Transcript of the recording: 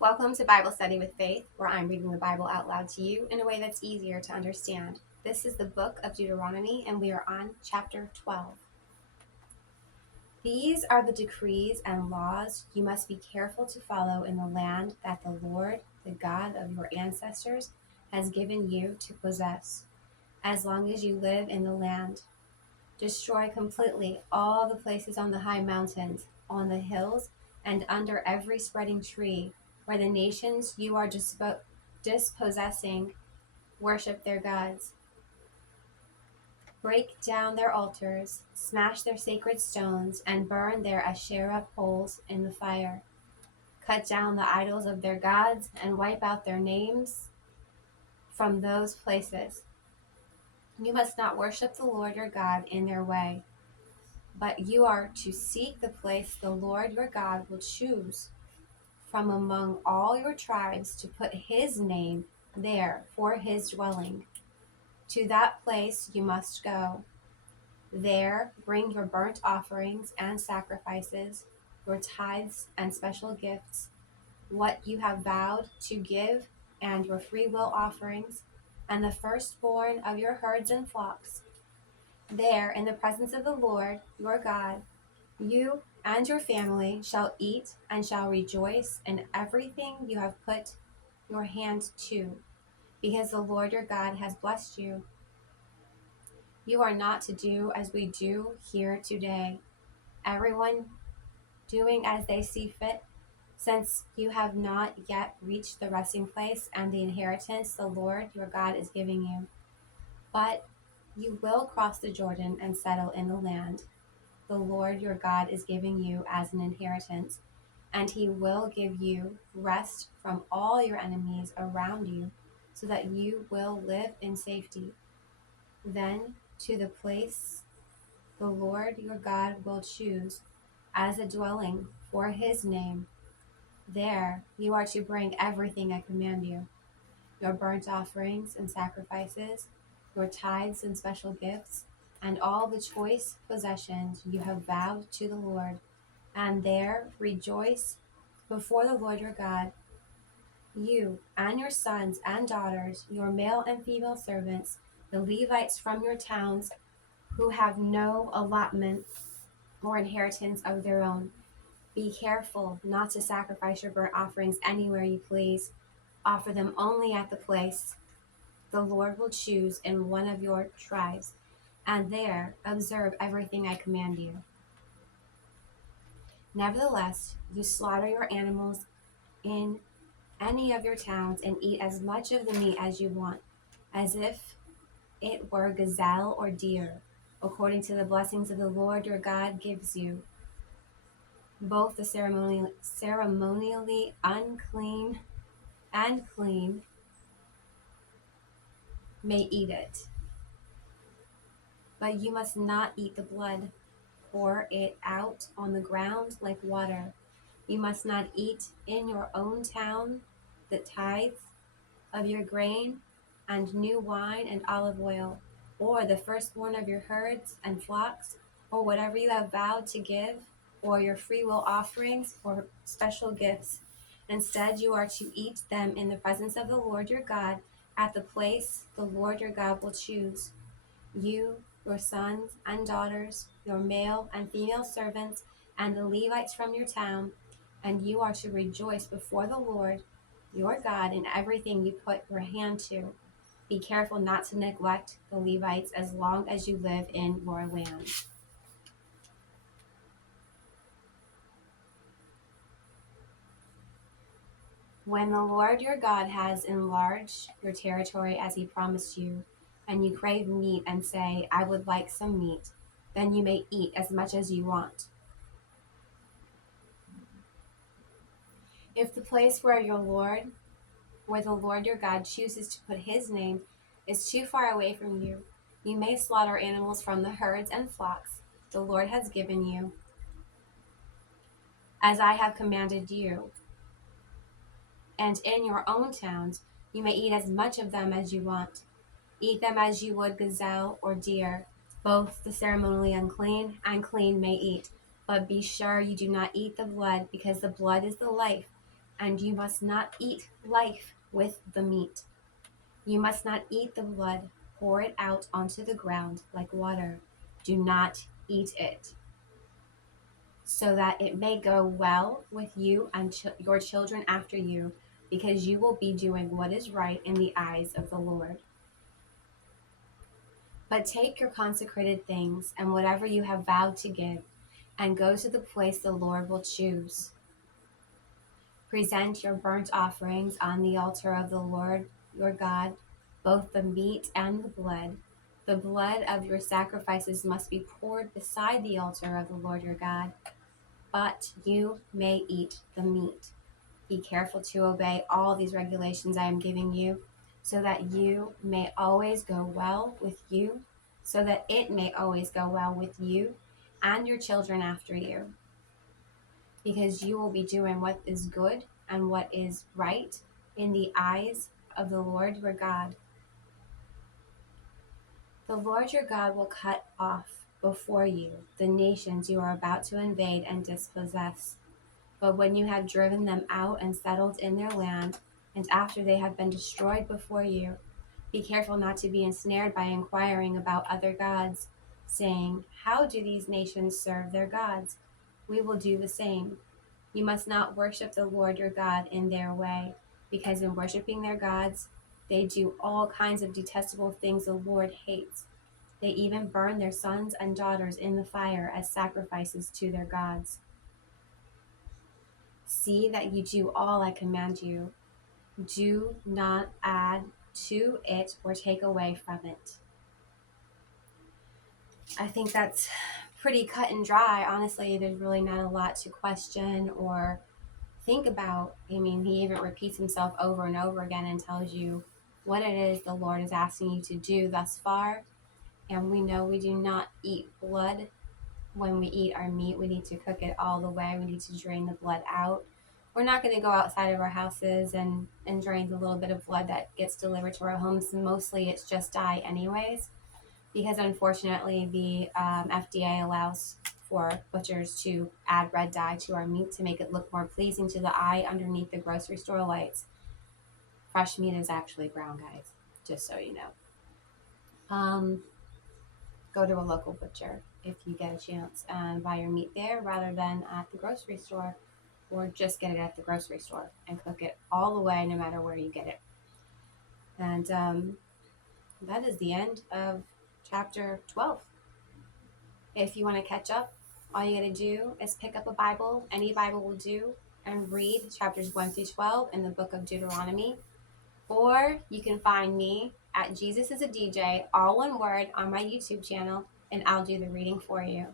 Welcome to Bible Study with Faith, where I'm reading the Bible out loud to you in a way that's easier to understand. This is the book of Deuteronomy, and we are on chapter 12. These are the decrees and laws you must be careful to follow in the land that the Lord, the God of your ancestors, has given you to possess, as long as you live in the land. Destroy completely all the places on the high mountains, on the hills, and under every spreading tree, where the nations you are dispossessing worship their gods. Break down their altars, smash their sacred stones, and burn their Asherah poles in the fire. Cut down the idols of their gods and wipe out their names from those places. You must not worship the Lord your God in their way, but you are to seek the place the Lord your God will choose from among all your tribes to put his name there for his dwelling. To that place you must go. There bring your burnt offerings and sacrifices, your tithes and special gifts, what you have vowed to give, and your freewill offerings, and the firstborn of your herds and flocks. There, in the presence of the Lord your God, you and your family shall eat and shall rejoice in everything you have put your hand to, because the Lord your God has blessed you. You are not to do as we do here today, everyone doing as they see fit, since you have not yet reached the resting place and the inheritance the Lord your God is giving you. But you will cross the Jordan and settle in the land the Lord your God is giving you as an inheritance, and he will give you rest from all your enemies around you, so that you will live in safety. Then to the place the Lord your God will choose as a dwelling for his name, there you are to bring everything I command you, your burnt offerings and sacrifices, your tithes and special gifts, and all the choice possessions you have vowed to the Lord, and there rejoice before the Lord your God, you and your sons and daughters, your male and female servants, the Levites from your towns who have no allotment or inheritance of their own. Be careful not to sacrifice your burnt offerings anywhere you please. Offer them only at the place the Lord will choose in one of your tribes, and there observe everything I command you. Nevertheless, you slaughter your animals in any of your towns and eat as much of the meat as you want, as if it were gazelle or deer, according to the blessings of the Lord your God gives you. Both the ceremonially unclean and clean may eat it, but you must not eat the blood. Pour it out on the ground like water. You must not eat in your own town the tithes of your grain and new wine and olive oil, or the firstborn of your herds and flocks, or whatever you have vowed to give, or your freewill offerings or special gifts. Instead, you are to eat them in the presence of the Lord your God at the place the Lord your God will choose. You, your sons and daughters, your male and female servants, and the Levites from your town, and you are to rejoice before the Lord your God in everything you put your hand to. Be careful not to neglect the Levites as long as you live in your land. When the Lord your God has enlarged your territory as he promised you, and you crave meat and say, I would like some meat, then you may eat as much as you want. If the place where the Lord your God chooses to put his name is too far away from you, you may slaughter animals from the herds and flocks the Lord has given you, as I have commanded you. And in your own towns, you may eat as much of them as you want. Eat them as you would gazelle or deer. Both the ceremonially unclean and clean may eat, but be sure you do not eat the blood, because the blood is the life, And you must not eat life with the meat. You must not eat the blood. Pour it out onto the ground like water. Do not eat it, so that it may go well with you and your children after you, because you will be doing what is right in the eyes of the Lord. But take your consecrated things and whatever you have vowed to give, and go to the place the Lord will choose. Present your burnt offerings on the altar of the Lord your God, both the meat and the blood. The blood of your sacrifices must be poured beside the altar of the Lord your God, but you may eat the meat. Be careful to obey all these regulations I am giving you, so that you may always go well with you, so that it may always go well with you and your children after you, because you will be doing what is good and what is right in the eyes of the Lord your God. The Lord your God will cut off before you the nations you are about to invade and dispossess. But when you have driven them out and settled in their land, and after they have been destroyed before you, be careful not to be ensnared by inquiring about other gods, saying, how do these nations serve their gods? We will do the same. You must not worship the Lord your God in their way, because in worshiping their gods, they do all kinds of detestable things the Lord hates. They even burn their sons and daughters in the fire as sacrifices to their gods. See that you do all I command you. Do not add to it or take away from it. I think that's pretty cut and dry. Honestly, there's really not a lot to question or think about. I mean, he even repeats himself over and over again and tells you what it is the Lord is asking you to do thus far. And we know we do not eat blood when we eat our meat. We need to cook it all the way. We need to drain the blood out. We're not going to go outside of our houses and drain the little bit of blood that gets delivered to our homes. Mostly it's just dye anyways, because unfortunately the FDA allows for butchers to add red dye to our meat to make it look more pleasing to the eye underneath the grocery store lights. Fresh meat is actually brown, guys, just so you know. Go to a local butcher if you get a chance and buy your meat there rather than at the grocery store, or just get it at the grocery store and cook it all the way no matter where you get it. And that is the end of chapter 12. If you want to catch up, all you got to do is pick up a Bible, any Bible will do, and read chapters 1 through 12 in the book of Deuteronomy. Or you can find me at Jesus is a DJ, all one word, on my YouTube channel, and I'll do the reading for you.